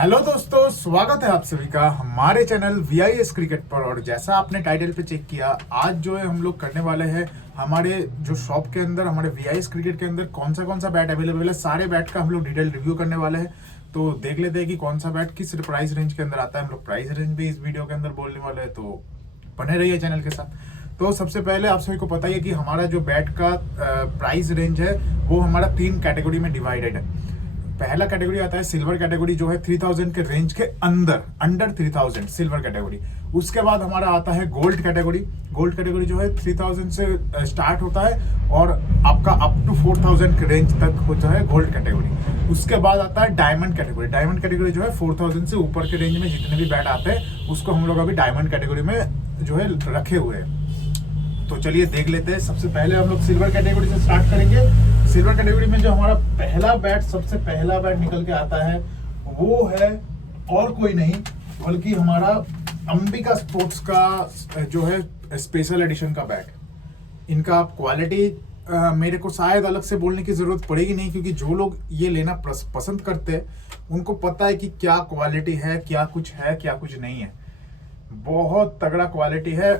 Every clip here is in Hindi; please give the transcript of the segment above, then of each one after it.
हेलो दोस्तों, स्वागत है आप सभी का हमारे चैनल VIS क्रिकेट पर। और जैसा आपने टाइटल पे चेक किया, आज जो है हम लोग करने वाले हैं हमारे जो शॉप के अंदर, हमारे VIS क्रिकेट के अंदर कौन सा बैट अवेलेबल है, सारे बैट का हम लोग डिटेल रिव्यू करने वाले हैं। तो देख लेते हैं कि कौन सा बैट किस प्राइस रेंज के अंदर आता है। हम लोग प्राइस रेंज भी इस वीडियो के अंदर बोलने वाले हैं, तो बने रहिए चैनल के साथ। तो सबसे पहले आप सभी को पता ही है कि हमारा जो बैट का प्राइस रेंज है वो हमारा 3 कैटेगरी में डिवाइडेड है। पहला कैटेगरी आता है सिल्वर कैटेगरी, जो है 3000 के रेंज के अंडर 3000 सिल्वर कैटेगरी। उसके बाद हमारा आता है गोल्ड कैटेगरी। गोल्ड कैटेगरी जो है 3000 से स्टार्ट होता है और आपका अप टू 4000 के रेंज तक होता है गोल्ड कैटेगरी। उसके बाद आता है डायमंड कैटेगरी। डायमंड कैटेगरी जो है 4000 से ऊपर के रेंज में जितने भी बैट आते हैं उसको हम लोग अभी डायमंड कैटेगरी में जो है रखे हुए हैं। तो चलिए देख लेते हैं। सबसे पहले हम लोग सिल्वर कैटेगरी से स्टार्ट करेंगे। सिल्वर कैटेगरी में जो हमारा सबसे पहला बैट निकल के आता है वो है और कोई नहीं बल्कि हमारा अंबिका स्पोर्ट्स का जो है स्पेशल एडिशन का बैट। इनका क्वालिटी मेरे को शायद अलग से बोलने की जरूरत पड़ेगी नहीं, क्योंकि जो लोग ये लेना पसंद करते हैं उनको पता है कि क्या क्वालिटी है, क्या कुछ है, क्या कुछ नहीं है। बहुत तगड़ा क्वालिटी है।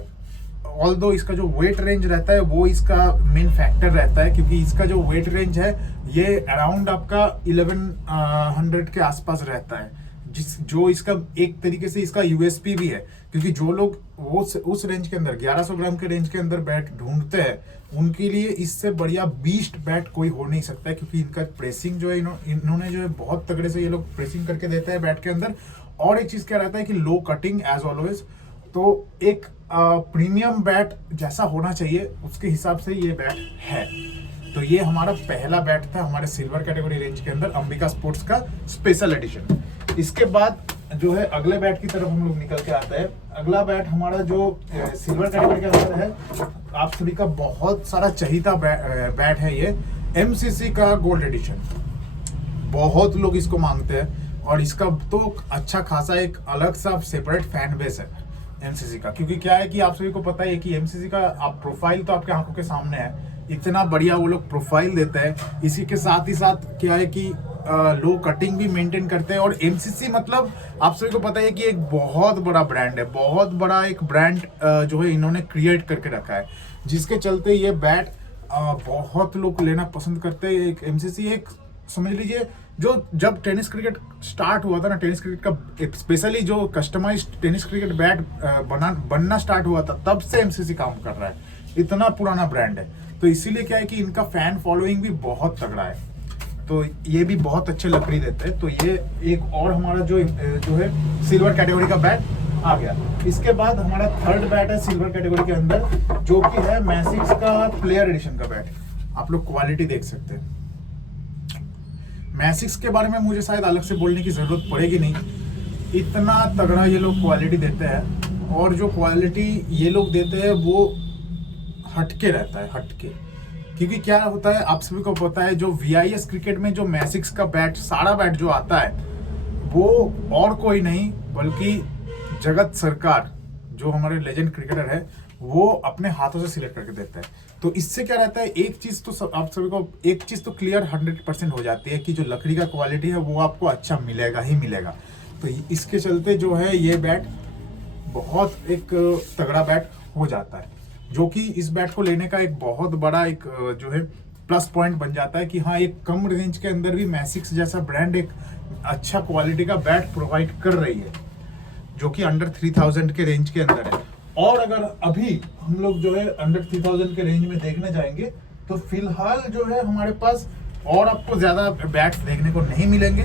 ऑल्दो इसका जो वेट रेंज रहता है वो इसका मेन फैक्टर रहता है, क्योंकि इसका जो वेट रेंज है ये अराउंड आपका 1100 के आसपास रहता है, जो इसका एक तरीके से इसका यूएसपी भी है। क्योंकि जो लोग वो उस रेंज के अंदर 1100 ग्राम के रेंज के अंदर बैट ढूंढते हैं उनके लिए इससे बढ़िया बीस्ट बैट कोई हो नहीं सकता है, क्योंकि इनका प्रेसिंग जो है इन्होंने जो है बहुत तगड़े से ये लोग प्रेसिंग करके देते हैं बैट के अंदर। और एक चीज क्या रहता है कि लो कटिंग एज ऑलवेज। तो एक प्रीमियम बैट जैसा होना चाहिए उसके हिसाब से ये बैट है। तो ये हमारा पहला बैट था हमारे सिल्वर कैटेगरी रेंज के अंदर, अंबिका स्पोर्ट्स का स्पेशल एडिशन। इसके बाद जो है अगले बैट की तरफ हम लोग निकल के आते हैं। अगला बैट हमारा जो सिल्वर कैटेगरी के अंदर है, आप सभी का बहुत सारा चहीता बैट है ये, MCC का गोल्ड एडिशन। बहुत लोग इसको मांगते हैं और इसका तो अच्छा खासा एक अलग सा सेपरेट फैन बेस है MCC का। क्योंकि क्या है कि आप सभी को पता है कि MCC का आप प्रोफाइल तो आपके आंखों के सामने है, इतना बढ़िया वो लोग प्रोफाइल देते हैं। इसी के साथ ही साथ क्या है कि लो कटिंग भी मेंटेन करते हैं। और MCC मतलब आप सभी को पता है कि एक बहुत बड़ा ब्रांड है, बहुत बड़ा एक ब्रांड जो है इन्होंने क्रिएट करके रखा है, जिसके चलते ये बैट बहुत लोग लेना पसंद करते हैं। एक MCC एक समझ लीजिए, जो जब टेनिस क्रिकेट स्टार्ट हुआ था ना, टेनिस क्रिकेट का स्पेशली जो कस्टमाइज्ड टेनिस क्रिकेट बैट बनना स्टार्ट हुआ था, तब से MCC काम कर रहा है। इतना पुराना ब्रांड है, तो इसीलिए क्या है कि इनका फैन फॉलोइंग भी बहुत तगड़ा है। तो ये भी बहुत अच्छे लकड़ी देते हैं। तो ये एक और हमारा जो है सिल्वर कैटेगरी का बैट आ गया। इसके बाद हमारा थर्ड बैट है सिल्वर कैटेगरी के अंदर, जो कि है मैसिक्स का प्लेयर एडिशन का बैट। आप लोग क्वालिटी देख सकते हैं। मैसिक्स के बारे में मुझे शायद अलग से बोलने की जरूरत पड़ेगी नहीं, इतना तगड़ा ये लोग क्वालिटी देते हैं। और जो क्वालिटी ये लोग देते हैं वो हटके रहता है, हटके। क्योंकि क्या होता है आप सभी को पता है, जो VIS क्रिकेट में जो मैसिक्स का बैट, सारा बैट जो आता है वो और कोई नहीं बल्कि जगत सरकार, जो हमारे लेजेंड क्रिकेटर है, वो अपने हाथों से सिलेक्ट करके देता है। तो इससे क्या रहता है, एक चीज तो आप सभी को एक चीज तो क्लियर 100% हो जाती है कि जो लकड़ी का क्वालिटी है वो आपको अच्छा मिलेगा ही मिलेगा। तो इसके चलते जो है ये बैट बहुत एक तगड़ा बैट हो जाता है, जो कि इस बैट को लेने का एक बहुत बड़ा एक जो है प्लस पॉइंट बन जाता है कि हाँ, एक कम रेंज के अंदर भी मैसिक्स जैसा ब्रांड एक अच्छा क्वालिटी का बैट प्रोवाइड कर रही है, जो कि अंडर 3000 के रेंज के अंदर है। और अगर अभी हम लोग जो है अंडर 3000 के रेंज में देखने जाएंगे तो फिलहाल जो है हमारे पास और आपको ज्यादा बैट्स देखने को नहीं मिलेंगे।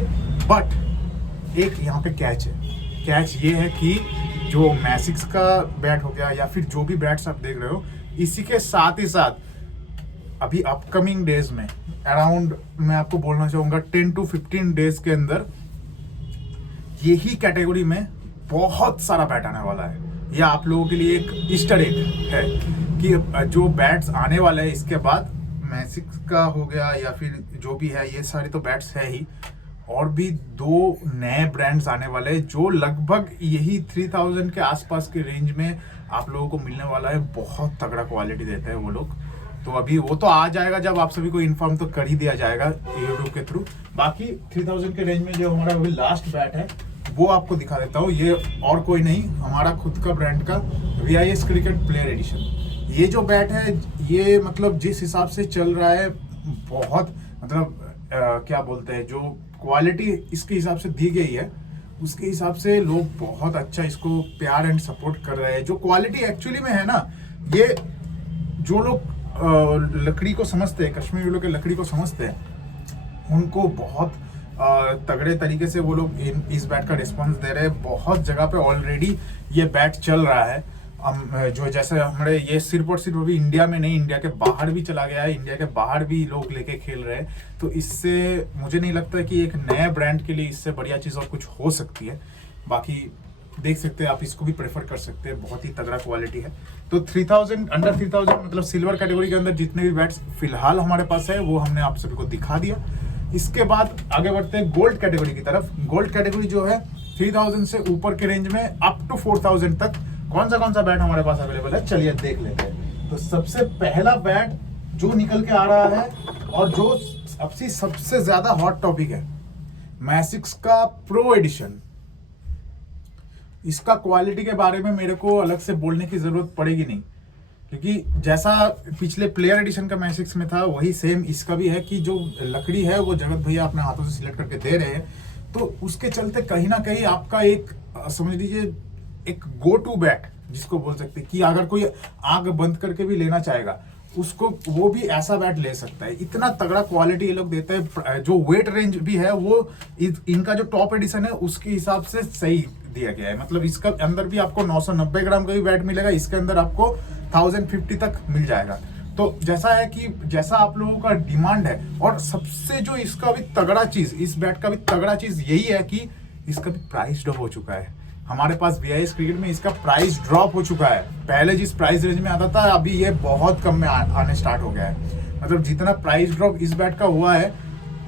बट एक यहाँ पे कैच है। कैच ये है कि जो मैसिक्स का बैट हो गया या फिर जो भी बैट्स आप देख रहे हो, इसी के साथ ही साथ अभी अपकमिंग डेज में अराउंड मैं आपको बोलना चाहूंगा 10 to 15 डेज के अंदर यही कैटेगरी में बहुत सारा बैट आने वाला है। यह आप लोगों के लिए एक ईस्टर एग है कि जो बैट्स आने वाले हैं इसके बाद, मैसिक्स का हो गया या फिर जो भी है, ये सारे तो बैट्स है ही, और भी 2 नए ब्रांड्स आने वाले हैं जो लगभग यही 3000 के आसपास के रेंज में आप लोगों को मिलने वाला है। बहुत तगड़ा क्वालिटी देते हैं वो लोग। तो अभी वो तो आ जाएगा, जब आप सभी को इन्फॉर्म तो कर ही दिया जाएगा यूट्यूब के थ्रू। बाकी 3000 के रेंज में जो हमारा अभी लास्ट बैट है वो आपको दिखा देता हूँ। ये और कोई नहीं, हमारा खुद का ब्रांड का VIS क्रिकेट प्लेयर एडिशन। ये जो बैट है ये मतलब जिस हिसाब से चल रहा है, बहुत मतलब क्या बोलते हैं, जो क्वालिटी इसके हिसाब से दी गई है उसके हिसाब से लोग बहुत अच्छा इसको प्यार एंड सपोर्ट कर रहे हैं। जो क्वालिटी एक्चुअली में है ना, ये जो लोग लकड़ी को समझते हैं, कश्मीरी लोग के लकड़ी को समझते हैं, उनको बहुत तगड़े तरीके से वो लोग इस बैट का रिस्पॉन्स दे रहे हैं। बहुत जगह पे ऑलरेडी ये बैट चल रहा है। जो जैसे हमारे ये सिर्फ और सिर्फ अभी इंडिया में नहीं, इंडिया के बाहर भी चला गया है, इंडिया के बाहर भी लोग लेके खेल रहे हैं। तो इससे मुझे नहीं लगता कि एक नए ब्रांड के लिए इससे बढ़िया चीज़ और कुछ हो सकती है। बाकी देख सकते हैं आप, इसको भी प्रेफर कर सकते हैं, बहुत ही तगड़ा क्वालिटी है। तो 3000 अंडर 3000 मतलब सिल्वर कैटेगरी के अंदर जितने भी बैट्स फिलहाल हमारे पास है वो हमने आप सभी को दिखा दिया। इसके बाद आगे बढ़ते हैं गोल्ड कैटेगरी की तरफ। गोल्ड कैटेगरी जो है 3000 से ऊपर के रेंज में अप टू 4000 तक कौन सा बैट हमारे पास अवेलेबल है, चलिए देख लेते हैं। तो सबसे पहला बैट जो निकल के आ रहा है और जो सबसे ज्यादा हॉट टॉपिक है, मैसिक्स का प्रो एडिशन। इसका क्वालिटी के बारे में मेरे को अलग से बोलने की जरूरत पड़ेगी नहीं, क्योंकि जैसा पिछले प्लेयर एडिशन का मैसिक्स में था वही सेम इसका भी है कि जो लकड़ी है वो जगत भैया अपने हाथों से सिलेक्ट करके दे रहे हैं। तो उसके चलते कहीं ना कहीं आपका एक समझ लीजिए एक गो टू बैट जिसको बोल सकते हैं कि अगर कोई आंख बंद करके भी लेना चाहेगा उसको वो भी ऐसा बैट ले सकता है। इतना तगड़ा क्वालिटी ये लोग देते हैं। जो वेट रेंज भी है वो इनका जो टॉप एडिशन है उसके हिसाब से सही दिया गया है। मतलब इसका अंदर भी आपको 990 ग्राम का भी बैट मिलेगा, इसके अंदर आपको 1050 तक मिल जाएगा। तो जैसा है कि जैसा आप लोगों का डिमांड है, और सबसे जो इसका भी तगड़ा चीज, इस बैट का भी तगड़ा चीज यही है कि इसका भी प्राइस ड्रॉप हो चुका है। हमारे पास VIS क्रिकेट में इसका प्राइस ड्रॉप हो चुका है। पहले जिस प्राइस रेंज में आता था अभी ये बहुत कम में आने स्टार्ट हो गया है। मतलब जितना प्राइस ड्रॉप इस बैट का हुआ है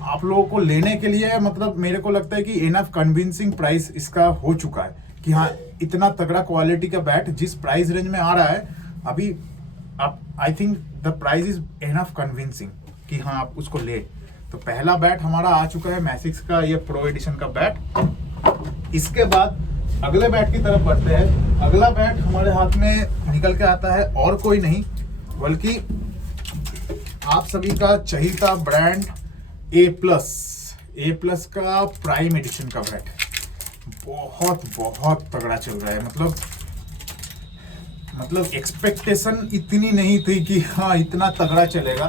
आप लोगों को लेने के लिए, मतलब मेरे को लगता है कि इनफ कन्विंसिंग प्राइस इसका हो चुका है कि हाँ इतना तगड़ा क्वालिटी का बैट जिस प्राइस रेंज में आ रहा है अभी आप, I think the price is enough convincing कि हाँ आप उसको ले। तो पहला बैट हमारा आ चुका है मैसिक्स का ये प्रो एडिशन का बैट। इसके बाद अगले बैट की तरफ बढ़ते हैं। अगला बैट हमारे हाथ में निकल के आता है और कोई नहीं बल्कि आप सभी का चहीता ब्रांड A+ का प्राइम एडिशन का बैट है। बहुत तगड़ा चल रहा है। मतलब एक्सपेक्टेशन इतनी नहीं थी कि हाँ इतना तगड़ा चलेगा,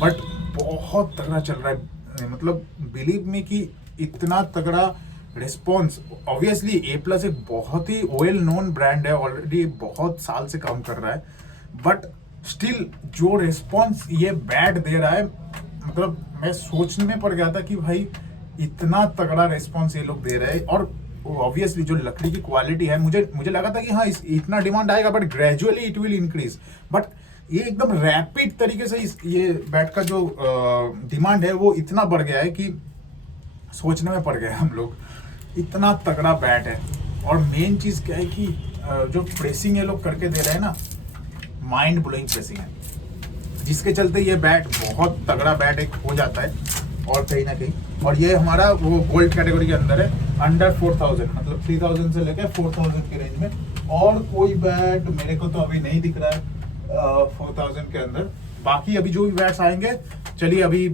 बट बहुत तगड़ा चल रहा है। मतलब बिलीव मी कि इतना तगड़ा रिस्पॉन्स। ऑब्वियसली A+ एक बहुत ही वेल नोन ब्रांड है, ऑलरेडी बहुत साल से काम कर रहा है, बट स्टिल जो रिस्पॉन्स ये बैट दे रहा है, मतलब मैं सोचने में पड़ गया था कि भाई इतना तगड़ा रिस्पॉन्स ये लोग दे रहे हैं। और ऑब्वियसली जो लकड़ी की क्वालिटी है, मुझे लगा था कि हाँ इतना डिमांड आएगा but gradually it will increase, but ये एकदम रैपिड तरीके से ये बैट का जो डिमांड है वो इतना बढ़ गया है कि सोचने में पड़ गए हम लोग। इतना तगड़ा बैट है। और मेन चीज क्या है कि जो प्रेसिंग ये लोग करके दे रहे हैं ना, माइंड ब्लोइंग प्रेसिंग है, जिसके चलते ये बैट बहुत तगड़ा बैट एक हो जाता है। और कहीं ना कहीं, और ये हमारा वो गोल्ड कैटेगरी के अंदर है, अंडर 4000 मतलब 3000 से लेकर 4000 के रेंज में। और कोई बैट मेरे को तो अभी नहीं दिख रहा है 4000 के अंदर। बाकी अभी जो भी बैट्स आएंगे, चलिए अभी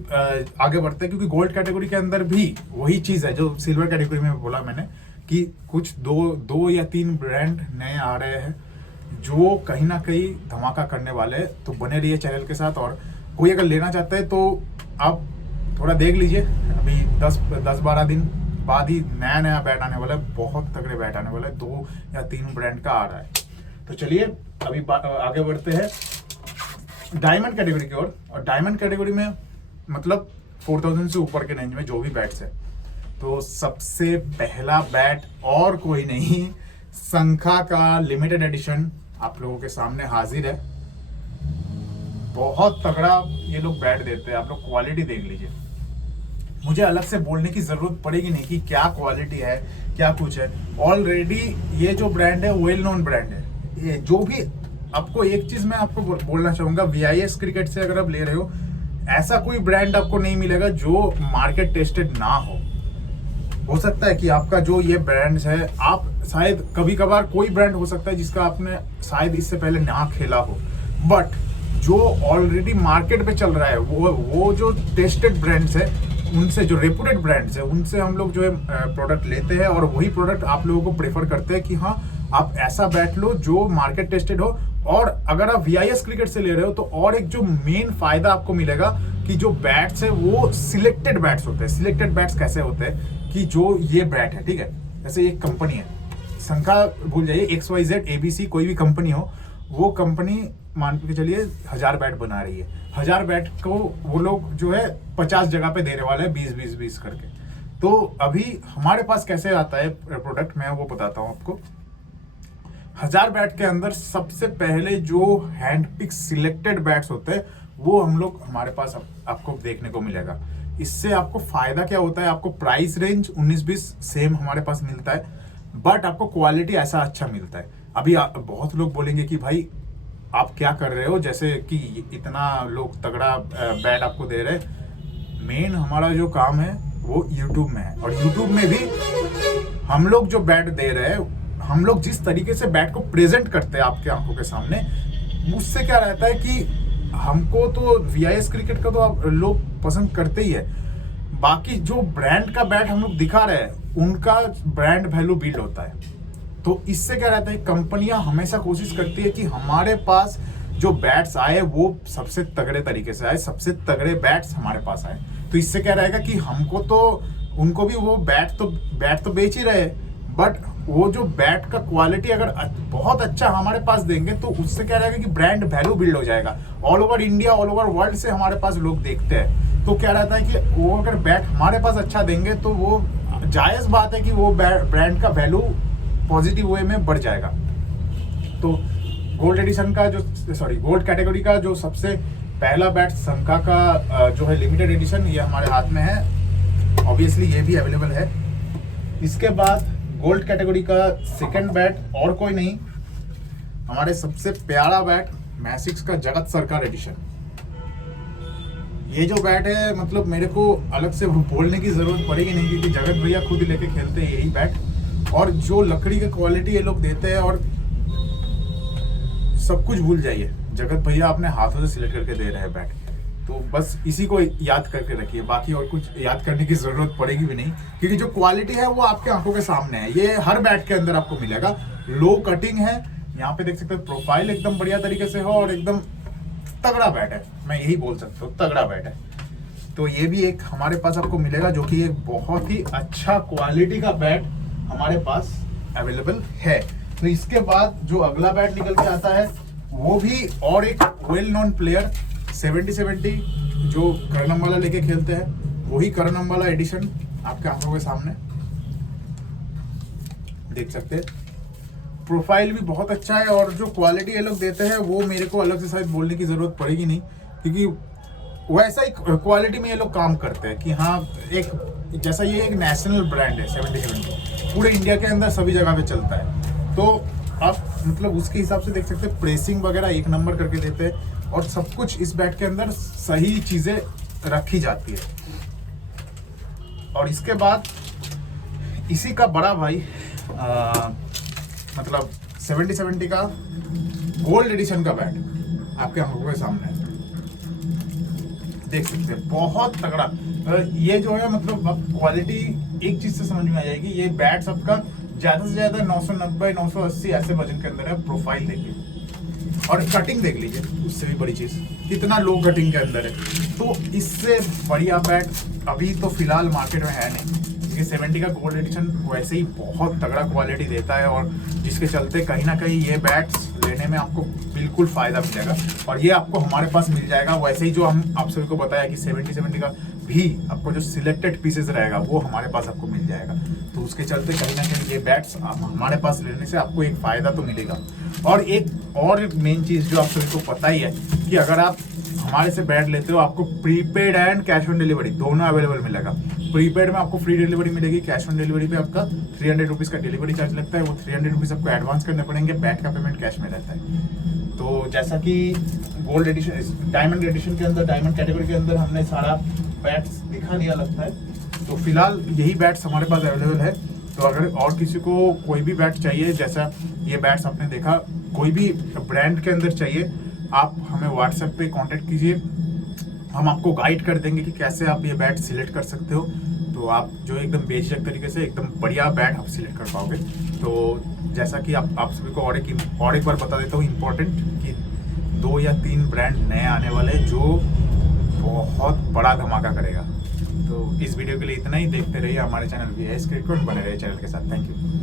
आगे बढ़ते हैं, क्योंकि गोल्ड कैटेगरी के अंदर भी वही चीज है जो सिल्वर कैटेगरी में बोला मैंने कि कुछ दो या तीन ब्रांड नए आ रहे हैं जो कहीं ना कहीं धमाका करने वाले हैं। तो बने रहिए चैनल के साथ, और कोई अगर लेना चाहता है तो आप थोड़ा देख लीजिए, अभी 10-12 दिन बाद ही नया बैट आने वाला है, बहुत तगड़े बैट आने वाला है, 2 या 3 ब्रांड का आ रहा है। तो चलिए अभी आगे बढ़ते हैं डायमंड कैटेगरी की ओर। और डायमंड कैटेगरी में मतलब 4000 से ऊपर के रेंज में जो भी बैट्स है, तो सबसे पहला बैट और कोई नहीं, संखा का लिमिटेड एडिशन आप लोगों के सामने हाजिर है। बहुत तगड़ा ये लोग बैट देते हैं, आप लोग क्वालिटी देख लीजिए। मुझे अलग से बोलने की जरूरत पड़ेगी नहीं कि क्या क्वालिटी है क्या कुछ है। ऑलरेडी ये जो ब्रांड है वेल नोन ब्रांड है। ये जो भी आपको एक चीज मैं आपको बोलना चाहूंगा, VIS क्रिकेट से अगर आप ले रहे हो, ऐसा कोई ब्रांड आपको नहीं मिलेगा जो मार्केट टेस्टेड ना हो सकता है कि आपका जो ये ब्रांड्स है, आप शायद कभी कभार कोई ब्रांड हो सकता है जिसका आपने शायद इससे पहले ना खेला हो, बट जो ऑलरेडी मार्केट पे चल रहा है वो जो टेस्टेड ब्रांड्स है, उनसे जो रेपुटेड ब्रांड्स है, उनसे हम लोग जो है प्रोडक्ट लेते हैं और वही प्रोडक्ट आप लोगों को प्रेफर करते हैं कि हाँ आप ऐसा बैट लो जो मार्केट टेस्टेड हो। और अगर आप VIS क्रिकेट से ले रहे हो तो और एक जो मेन फायदा आपको मिलेगा कि जो बैट्स है वो सिलेक्टेड बैट्स होते हैं। सिलेक्टेड बैट्स कैसे होते हैं कि जो ये बैट है, ठीक है, जैसे एक कंपनी है, संख्या भूल जाइए, XYZ ABC कोई भी कंपनी हो, वो कंपनी मान के चलिए 1000 बैट बना रही है। 1000 बैट को वो लोग जो है 50 जगह पे देने वाले हैं, 20-20-20 करके। तो अभी हमारे पास कैसे आता है प्रोडक्ट, मैं वो बताता हूँ आपको। 1000 बैट के अंदर सबसे पहले जो हैंड पिक सिलेक्टेड बैट्स होते हैं वो हम लोग हमारे पास आपको देखने को मिलेगा। इससे आपको फायदा क्या होता है, आपको प्राइस रेंज 19-20 सेम हमारे पास मिलता है, बट आपको क्वालिटी ऐसा अच्छा मिलता है। अभी बहुत लोग बोलेंगे कि भाई आप क्या कर रहे हो, जैसे कि इतना लोग तगड़ा बैट आपको दे रहे। मेन हमारा जो काम है वो YouTube में है, और YouTube में भी हम लोग जो बैट दे रहे हैं, हम लोग जिस तरीके से बैट को प्रेजेंट करते हैं आपके आंखों के सामने, उससे क्या रहता है कि हमको तो VIS क्रिकेट का तो आप लोग पसंद करते ही है, बाकी जो ब्रांड का बैट हम लोग दिखा रहे हैं उनका ब्रांड वैल्यू बिल्ड होता है। तो इससे क्या रहता है, कंपनियां हमेशा कोशिश करती है कि हमारे पास जो बैट्स आए वो सबसे तगड़े तरीके से आए, सबसे तगड़े बैट्स हमारे पास आए। तो इससे क्या रहेगा कि हमको तो, उनको भी वो बैट तो बेच ही रहे, बट वो जो बैट का क्वालिटी अगर बहुत अच्छा हमारे पास देंगे तो उससे क्या रहेगा कि ब्रांड वैल्यू बिल्ड हो जाएगा। All over India, all over world से हमारे पास लोग देखते हैं। तो क्या रहता है कि वो अगर बैट हमारे पास अच्छा देंगे तो वो जायज़ बात है कि वो ब्रांड का वैल्यू पॉजिटिव वे में बढ़ जाएगा। तो गोल्ड एडिशन का गोल्ड कैटेगरी का जो सबसे पहला बैट संका का जो है लिमिटेड एडिशन, ये हमारे हाथ में है। ऑब्वियसली ये भी अवेलेबल है। इसके बाद गोल्ड कैटेगरी का सेकंड बैट और कोई नहीं, हमारे सबसे प्यारा बैट मैसिक्स का जगत सरकार एडिशन। ये जो बैट है, मतलब मेरे को अलग से बोलने की जरूरत पड़ेगी नहीं, क्योंकि जगत भैया खुद ही लेके खेलते हैं यही बैट। और जो लकड़ी की क्वालिटी ये लोग देते हैं, और सब कुछ भूल जाइए, जगत भैया अपने हाथों से सिलेक्ट करके दे रहे हैं बैट। तो बस इसी को याद करके रखिए, बाकी और कुछ याद करने की जरूरत पड़ेगी भी नहीं, क्योंकि जो क्वालिटी है वो आपके आंखों के सामने है। ये हर बैट के अंदर आपको मिलेगा। लो कटिंग है, यहाँ पे देख सकते हैं, प्रोफाइल एकदम बढ़िया तरीके से हो, और एकदम तगड़ा बैट है, मैं यही बोल सकता हूँ, तगड़ा बैट है। तो ये भी एक हमारे पास आपको मिलेगा, जो कि एक बहुत ही अच्छा क्वालिटी का बैट हमारे पास अवेलेबल है। तो इसके बाद जो अगला बैट निकल के आता है वो भी और एक वेल नोन प्लेयर 70-70 जो करनम वाला लेके खेलते हैं, वही करनम वाला एडिशन आपके आंखों के सामने देख सकते हैं। प्रोफाइल भी बहुत अच्छा है, और जो क्वालिटी ये लोग देते हैं वो मेरे को अलग से शायद बोलने की जरूरत पड़ेगी नहीं, क्योंकि वैसा ही क्वालिटी में ये लोग काम करते हैं कि हाँ, एक जैसा ये एक नेशनल ब्रांड है 70-70, पूरे इंडिया के अंदर सभी जगह पे चलता है। तो आप मतलब उसके हिसाब से देख सकते हैं, प्रेसिंग वगैरह 1 नंबर करके देते हैं, और सब कुछ इस बैट के अंदर सही चीजें रखी जाती है। और इसके बाद इसी का बड़ा भाई मतलब 70-70 का गोल्ड एडिशन का बैट आपके आंखों के सामने देख सकते हैं, बहुत तगड़ा। ये जो है मतलब अब क्वालिटी एक चीज से समझ में आ जाएगी, ये बैट सबका ज्यादा से ज्यादा 990-980 ऐसे वजन के अंदर है। प्रोफाइल देखिए और कटिंग देख लीजिए, उससे भी बड़ी चीज कितना लो कटिंग के अंदर है। तो इससे बढ़िया बैट अभी तो फिलहाल मार्केट में है नहीं, क्योंकि 70 का गोल्ड एडिशन वैसे ही बहुत तगड़ा क्वालिटी देता है, और जिसके चलते कहीं ना कहीं ये बैट्स लेने में आपको बिल्कुल फायदा मिलेगा, और ये आपको हमारे पास मिल जाएगा। वैसे ही जो हम आप सभी को बताया कि 70-70 का भी आपको जो सिलेक्टेड पीसेस रहेगा वो हमारे पास आपको मिल जाएगा। तो उसके चलते कहीं ना कहीं ये बैट्स हमारे पास लेने से आपको एक फायदा तो मिलेगा। और एक और मेन चीज जो आप सभी को पता ही है कि अगर आप हमारे से बैट लेते हो, आपको prepaid and cash on delivery दोनों अवेलेबल मिलेगा। प्रीपेड में आपको फ्री डिलीवरी मिलेगी, कैश ऑन डिलीवरी पे आपका 300 रुपीज़ का डिलीवरी चार्ज लगता है, वो 300 रुपीज़ आपको एडवांस करने पड़ेंगे, बैट का पेमेंट कैश में रहता है। तो जैसा कि गोल्ड एडिशन, डायमंड एडिशन के अंदर, डायमंड कैटेगरी के अंदर हमने सारा बैट्स दिखा दिया लगता है। तो फिलहाल यही बैट्स हमारे पास अवेलेबल है। तो अगर और किसी को कोई भी बैट चाहिए, जैसा ये बैट्स आपने देखा, कोई भी ब्रांड के अंदर चाहिए, आप हमें व्हाट्सएप पे कांटेक्ट कीजिए। हम आपको गाइड कर देंगे कि कैसे आप ये बैट सिलेक्ट कर सकते हो। तो आप जो एकदम बेझिझक तरीके से एकदम बढ़िया बैट आप सिलेक्ट कर पाओगे। तो जैसा कि आप सभी को और एक बार बता देता हूँ इम्पोर्टेंट, कि 2 या 3 ब्रांड नए आने वाले हैं जो बहुत बड़ा धमाका करेगा। तो इस वीडियो के लिए इतना ही। देखते रहिए हमारे चैनल VIS क्रिकेट, बने रहिए चैनल के साथ। Thank you.